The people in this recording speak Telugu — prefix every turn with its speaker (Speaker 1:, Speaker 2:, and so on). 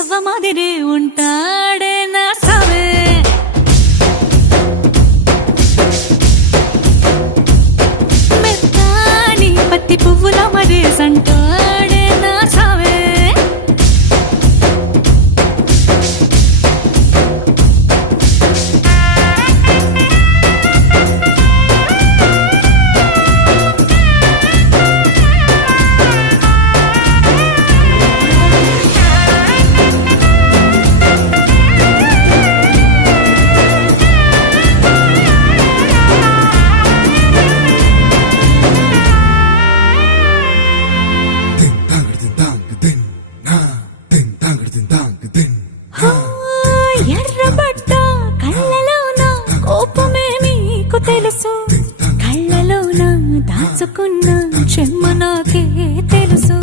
Speaker 1: ఎవ్వ మాదిరి ఉంటాడే. తెలుసు. కళ్ళలో నా దాచుకున్న చెమ్మ నాకే తెలుసు.